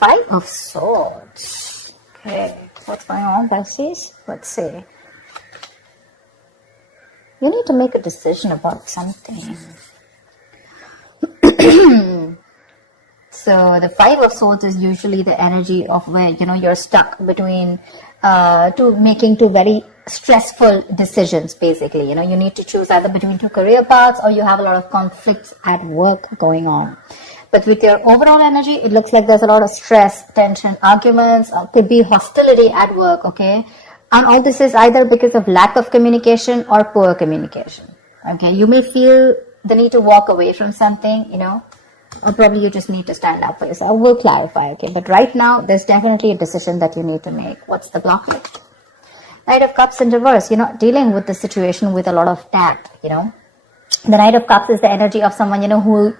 Five of Swords. Okay, what's going on, Pisces? Let's see. You need to make a decision about something. So the Five of Swords is usually the energy of where, you're stuck between making two very stressful decisions, basically. You need to choose either between two career paths, or you have a lot of conflicts at work going on. But with your overall energy, it looks like there's a lot of stress, tension, arguments, could be hostility at work, okay? And all this is either because of lack of communication or poor communication, okay? You may feel the need to walk away from something, or probably you just need to stand up for yourself. We'll clarify, okay? But right now, there's definitely a decision that you need to make. What's the blockage? Knight of Cups in reverse. You're not dealing with the situation with a lot of tact, The Knight of Cups is the energy of someone, who,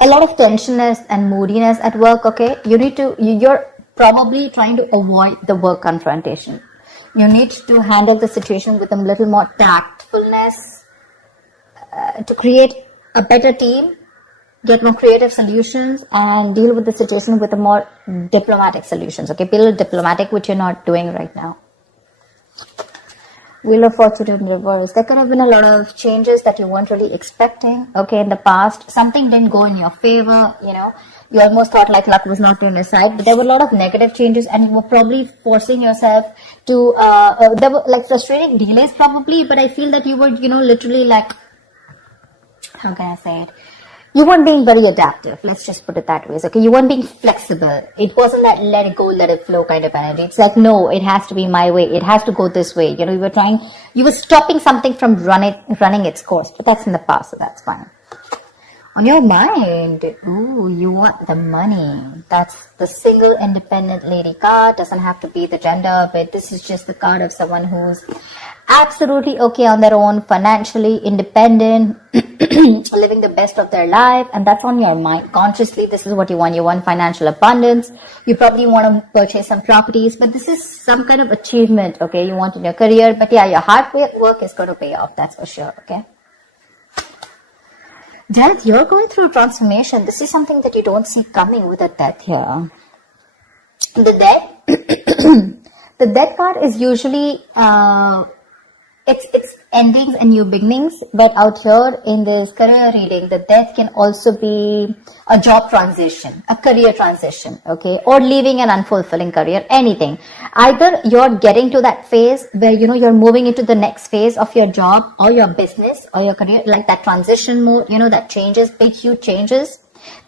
a lot of tensionness and moodiness at work, okay? You're probably trying to avoid the work confrontation. You need to handle the situation with a little more tactfulness to create a better team, get more creative solutions, and deal with the situation with a more diplomatic solutions, okay? Be a little diplomatic, which you're not doing right now. Wheel of Fortune in reverse. There could have been a lot of changes that you weren't really expecting, okay, in the past. Something didn't go in your favor, You almost thought like luck was not on your side, but there were a lot of negative changes, and you were probably forcing yourself to, there were like frustrating delays probably, but I feel that you were, literally like, how can I say it? You weren't being very adaptive. Let's just put it that way. Okay, you weren't being flexible. It wasn't that let it go, let it flow kind of energy. It's like, no, it has to be my way. It has to go this way. You were stopping something from running its course, but that's in the past, so that's fine. On your mind, you want the money. That's the single independent lady card. Doesn't have to be the gender, but this is just the card of someone who's absolutely okay on their own, financially independent, living the best of their life, and that's on your mind. Consciously, this is what you want. You want financial abundance. You probably want to purchase some properties, but this is some kind of achievement, okay, you want in your career. But yeah, your hard work is going to pay off, that's for sure, okay? Death, you're going through transformation. This is something that you don't see coming with a death here. The death, the death card is usually, it's endings and new beginnings, but out here in this career reading, the death can also be a job transition, a career transition, okay, or leaving an unfulfilling career, anything. Either you're getting to that phase where, you're moving into the next phase of your job or your business or your career, like that transition mode, that changes, big, huge changes.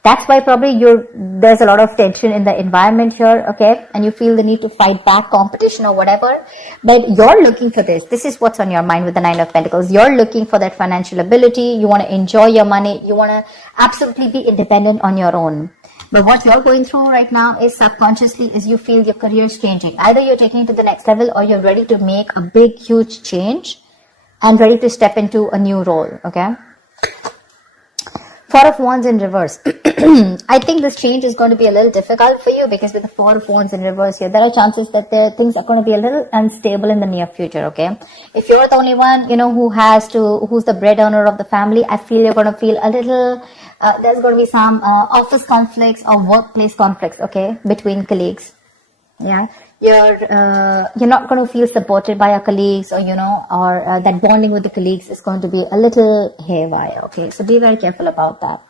That's why probably there's a lot of tension in the environment here, okay? And you feel the need to fight back competition or whatever. But you're looking for this. This is what's on your mind with the Nine of Pentacles. You're looking for that financial ability. You want to enjoy your money. You want to absolutely be independent on your own. But what you're going through right now is subconsciously is you feel your career is changing. Either you're taking it to the next level or you're ready to make a big, huge change and ready to step into a new role, okay? Four of Wands in reverse. I think this change is going to be a little difficult for you because with the Four of Wands in reverse here, there are chances that things are going to be a little unstable in the near future, okay? If you're the only one, who's the breadwinner of the family, I feel you're going to feel a little, there's going to be some office conflicts or workplace conflicts, okay, between colleagues. Yeah. You're not going to feel supported by your colleagues, or that bonding with the colleagues is going to be a little haywire, okay? So be very careful about that.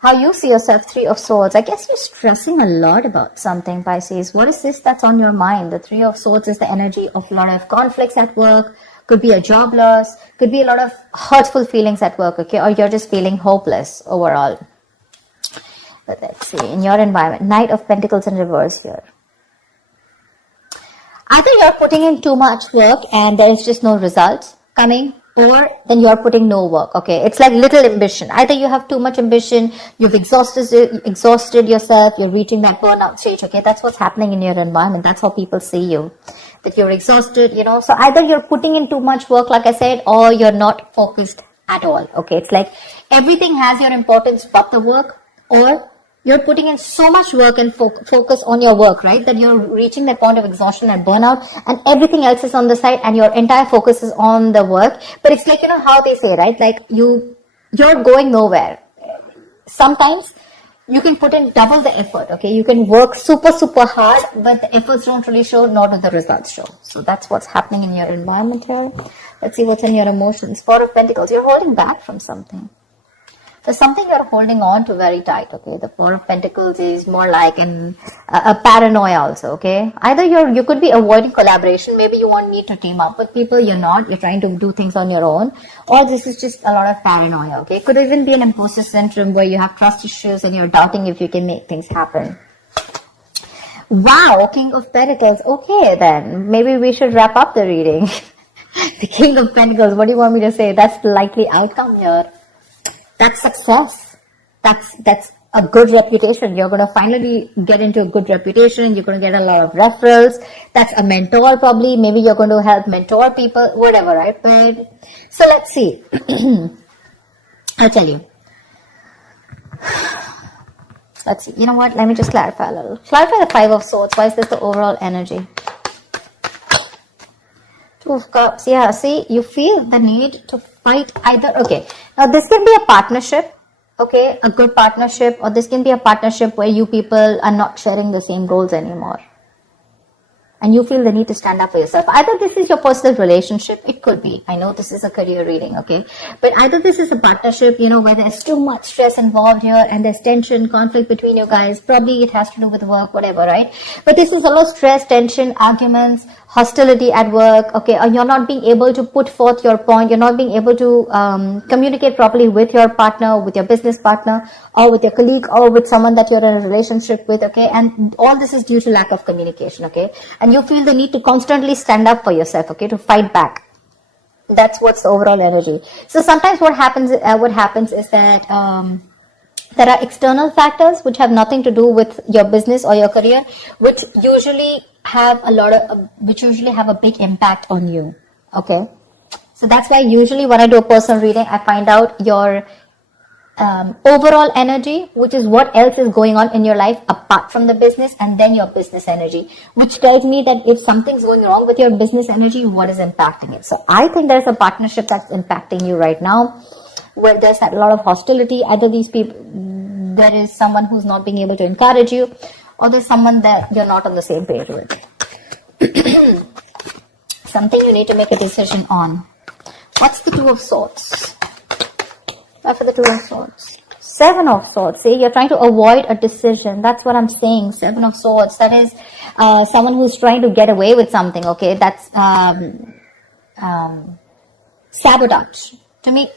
How you see yourself, Three of Swords. I guess you're stressing a lot about something, Pisces. What is this that's on your mind? The Three of Swords is the energy of a lot of conflicts at work. Could be a job loss. Could be a lot of hurtful feelings at work, okay? Or you're just feeling hopeless overall. But let's see, in your environment, Knight of Pentacles in reverse here. Either you're putting in too much work and there is just no results coming, or then you're putting no work, okay? It's like little ambition. Either you have too much ambition, you've exhausted yourself, you're reaching that burnout stage, okay? That's what's happening in your environment. That's how people see you, that you're exhausted, So either you're putting in too much work, like I said, or you're not focused at all, okay? It's like everything has your importance but the work, or you're putting in so much work and focus on your work, right? That you're reaching that point of exhaustion and burnout, and everything else is on the side and your entire focus is on the work. But it's like, how they say, right? Like you're going nowhere. Sometimes you can put in double the effort, okay? You can work super, super hard, but the efforts don't really show, nor do the results show. So that's what's happening in your environment here. Let's see what's in your emotions. Four of Pentacles, you're holding back from something. There's something you're holding on to very tight, okay? The Four of Pentacles is more like a paranoia also, okay? Either you could be avoiding collaboration. Maybe you won't need to team up with people. You're not. You're trying to do things on your own. Or this is just a lot of paranoia, okay? It could even be an imposter syndrome where you have trust issues and you're doubting if you can make things happen. Wow, King of Pentacles. Okay, then. Maybe we should wrap up the reading. The King of Pentacles, what do you want me to say? That's the likely outcome here. That's success. That's a good reputation. You're going to finally get into a good reputation. You're going to get a lot of referrals. That's a mentor probably. Maybe you're going to help mentor people, whatever, right? But, so let's see. I'll tell you. Let's see. You know what? Let me just clarify a little. Clarify the Five of Swords. Why is this the overall energy? Two of Cups. Yeah, see, you feel the need to fight either. Okay, now this can be a partnership, okay, a good partnership, or this can be a partnership where you people are not sharing the same goals anymore. And you feel the need to stand up for yourself. Either this is your personal relationship, it could be. I know this is a career reading, okay? But either this is a partnership, you know, where there's too much stress involved here and there's tension, conflict between you guys. Probably it has to do with work, whatever, right? But this is a lot of stress, tension, arguments, hostility at work, okay? Or you're not being able to put forth your point. You're not being able to communicate properly with your partner, with your business partner, or with your colleague, or with someone that you're in a relationship with, okay? And all this is due to lack of communication, okay? And you feel the need to constantly stand up for yourself, okay? To fight back. That's what's the overall energy. So sometimes what happens is that there are external factors which have nothing to do with your business or your career, which usually have a big impact on you, okay? So that's why usually when I do a personal reading, I find out your overall energy, which is what else is going on in your life apart from the business, and then your business energy, which tells me that if something's going wrong with your business energy, what is impacting it. So I think there's a partnership that's impacting you right now, where there's a lot of hostility. Either these people, there is someone who's not being able to encourage you, or there's someone that you're not on the same page with. Something you need to make a decision on. What's the Two of Swords? For the Two of Swords. Seven of Swords. See, you're trying to avoid a decision. That's what I'm saying. Seven of Swords. That is someone who's trying to get away with something. Okay, that's sabotage. To me,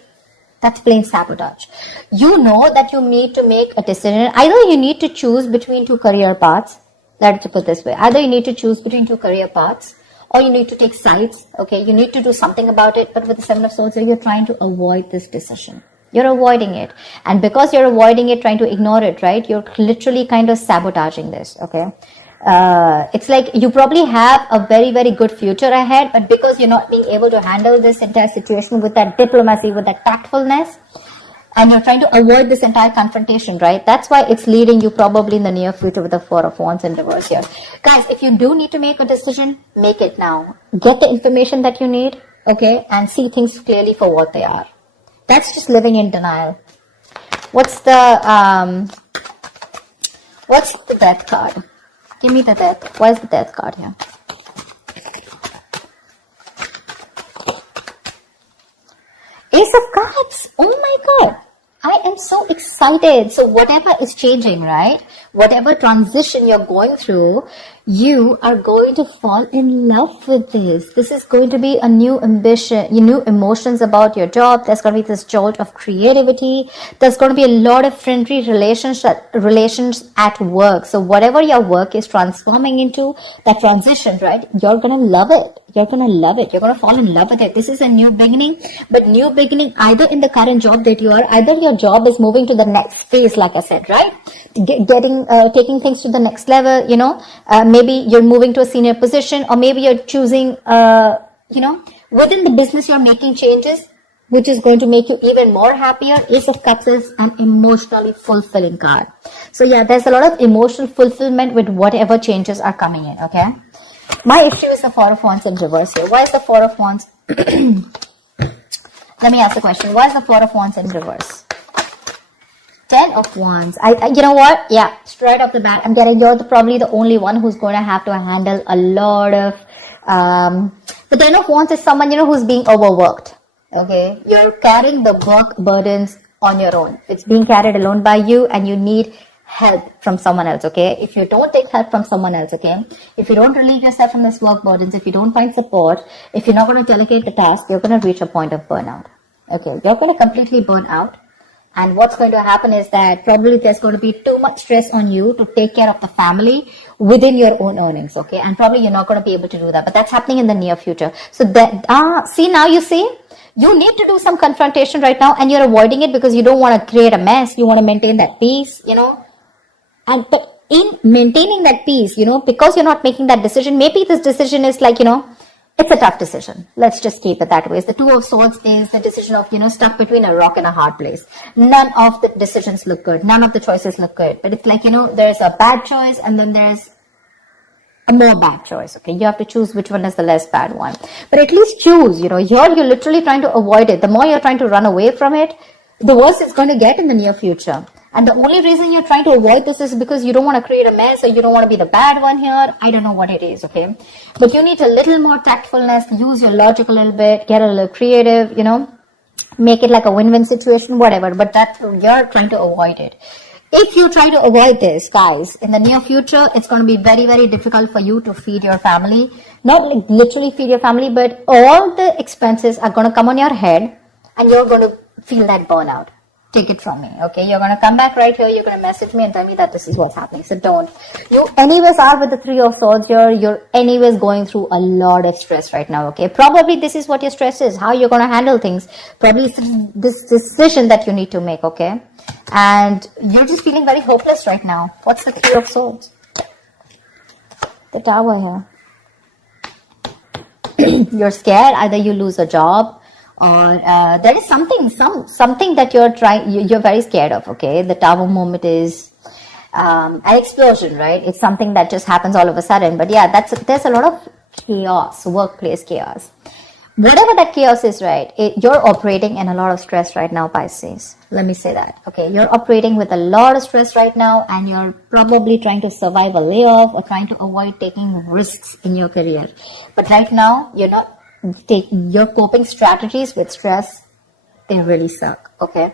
that's plain sabotage. You know that you need to make a decision. Either you need to choose between two career paths. Let's put it this way. Either you need to choose between two career paths, or you need to take sides. Okay, you need to do something about it. But with the Seven of Swords, you're trying to avoid this decision. You're avoiding it. And because you're avoiding it, trying to ignore it, right? You're literally kind of sabotaging this, okay? It's like you probably have a very, very good future ahead, but because you're not being able to handle this entire situation with that diplomacy, with that tactfulness, and you're trying to avoid this entire confrontation, right? That's why it's leading you probably in the near future with the Four of Wands in reverse here. Guys, if you do need to make a decision, make it now. Get the information that you need, okay? And see things clearly for what they are. That's just living in denial. What's the Death card? Give me the Death. Why is the Death card here? Ace of Cups. Oh my God. I am so excited. So whatever is changing, right? Whatever transition you're going through, you are going to fall in love with this. This is going to be a new ambition, new emotions about your job. There's going to be this jolt of creativity. There's going to be a lot of friendly relations at work. So whatever your work is transforming into, that transition, right? You're going to love it. You're going to love it. You're going to fall in love with it. This is a new beginning, but new beginning either in the current job that you are, either your job is moving to the next phase, like I said, right? Taking things to the next level, you know, maybe you're moving to a senior position, or maybe you're choosing, within the business, you're making changes, which is going to make you even more happier. Ace of Cups is an emotionally fulfilling card. So yeah, there's a lot of emotional fulfillment with whatever changes are coming in, okay? My issue is the Four of Wands in reverse here. Why is the Four of Wands? Let me ask the question. Why is the Four of Wands in reverse? 10 of Wands. You know what? Yeah, straight off the bat, I'm getting you're probably the only one who's going to have to handle a lot of, the 10 of Wands is someone, who's being overworked. Okay. You're carrying the work burdens on your own. It's being carried alone by you and you need help from someone else. Okay. If you don't take help from someone else, okay, if you don't relieve yourself from this work burdens, if you don't find support, if you're not going to delegate the task, you're going to reach a point of burnout. Okay. You're going to completely burn out. And what's going to happen is that probably there's going to be too much stress on you to take care of the family within your own earnings, okay? And probably you're not going to be able to do that, but that's happening in the near future. So that, see, now you see, you need to do some confrontation right now and you're avoiding it because you don't want to create a mess. You want to maintain that peace, And, but in maintaining that peace, because you're not making that decision, maybe this decision is like, it's a tough decision. Let's just keep it that way. The 2 of Swords is the decision of, stuck between a rock and a hard place. None of the decisions look good. None of the choices look good. But it's like, there's a bad choice and then there's a more bad choice. Okay. You have to choose which one is the less bad one. But at least choose, here you're literally trying to avoid it. The more you're trying to run away from it, the worse it's going to get in the near future. And the only reason you're trying to avoid this is because you don't want to create a mess or you don't want to be the bad one here. I don't know what it is, okay? But you need a little more tactfulness, use your logic a little bit, get a little creative, make it like a win-win situation, whatever. But you're trying to avoid it. If you try to avoid this, guys, in the near future, it's going to be very, very difficult for you to feed your family. Not like literally feed your family, but all the expenses are going to come on your head and you're going to feel that burnout. Take it from me, okay? You're going to come back right here. You're going to message me and tell me that this is what's happening. So don't. You anyways are with the 3 of Swords here. You're anyways going through a lot of stress right now, okay? Probably this is what your stress is, how you're going to handle things. Probably it's this decision that you need to make, okay? And you're just feeling very hopeless right now. What's the 3 of Swords? The Tower here. You're scared. Either you lose a job, or there is something that you're very scared of, okay? The Tower moment is an explosion, right? It's something that just happens all of a sudden. But yeah, there's a lot of chaos, workplace chaos. Whatever that chaos is, right? You're operating in a lot of stress right now, Pisces. Let me say that, okay? You're operating with a lot of stress right now and you're probably trying to survive a layoff or trying to avoid taking risks in your career. But right now, you're not your coping strategies with stress, they really suck, okay?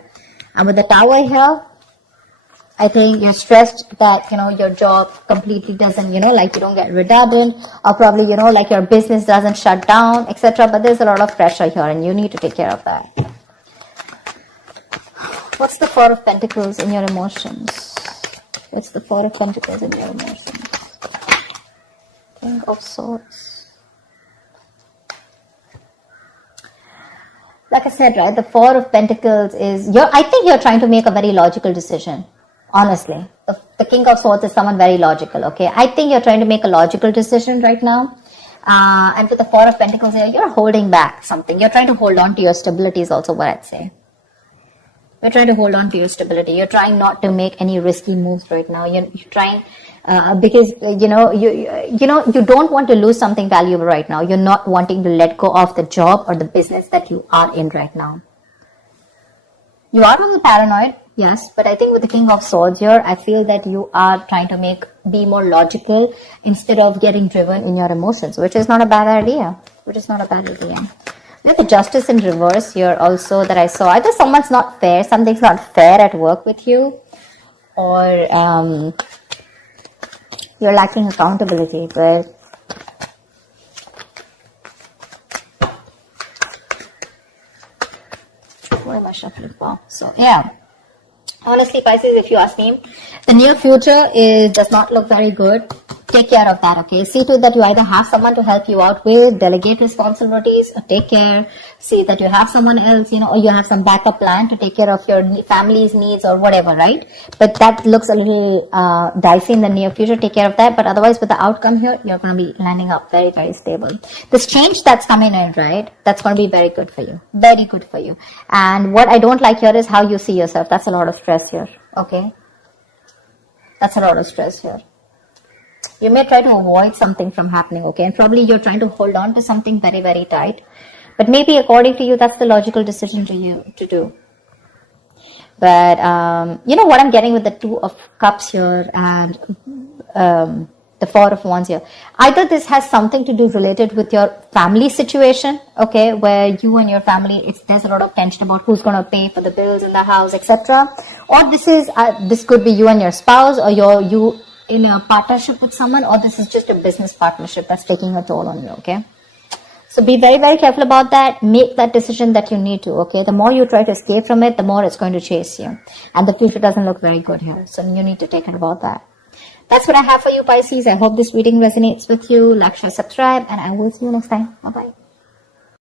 And with the Tower here, I think you're stressed that, your job completely doesn't, like you don't get redundant, or probably, like your business doesn't shut down, etc. But there's a lot of pressure here and you need to take care of that. What's the 4 of Pentacles in your emotions? What's the 4 of Pentacles in your emotions? King of Swords. Like I said, right, the 4 of Pentacles is, I think you're trying to make a very logical decision, honestly. The King of Swords is someone very logical, okay? I think you're trying to make a logical decision right now. And with the 4 of Pentacles here, you're holding back something. You're trying to hold on to your stability is also what I'd say. You're trying to hold on to your stability. You're trying not to make any risky moves right now. You're trying... because you don't want to lose something valuable right now. You're not wanting to let go of the job or the business that you are in right now. You are a little paranoid, yes, but I think with the King of Swords here, I feel that you are trying to be more logical instead of getting driven in your emotions, which is not a bad idea. We have the Justice in reverse here also that I saw. Either something's not fair at work with you, or you're lacking accountability, but why am I shuffling? Wow. So yeah, honestly, Pisces, if you ask me, the near future does not look very good. Take care of that, okay? See to that you either have someone to help you out with, delegate responsibilities, or take care. See that you have someone else, or you have some backup plan to take care of your family's needs or whatever, right? But that looks a little dicey in the near future. Take care of that. But otherwise, with the outcome here, you're going to be landing up very, very stable. This change that's coming in, right? That's going to be very good for you. Very good for you. And what I don't like here is how you see yourself. That's a lot of stress here, okay? That's a lot of stress here. You may try to avoid something from happening, okay? And probably you're trying to hold on to something very, very tight. But maybe according to you, that's the logical decision to do. But you know what I'm getting with the Two of Cups here and the Four of Wands here. Either this has something to do related with your family situation, okay, where you and your family, there's a lot of tension about who's going to pay for the bills in the house, etc. Or this could be you and your spouse, or you in a partnership with someone, or this is just a business partnership that's taking a toll on you, okay? So be very, very careful about that. Make that decision that you need to, okay? The more you try to escape from it, the more it's going to chase you. And the future doesn't look very good here. So you need to take care about that. That's what I have for you, Pisces. I hope this reading resonates with you. Like, share, subscribe, and I will see you next time. Bye-bye.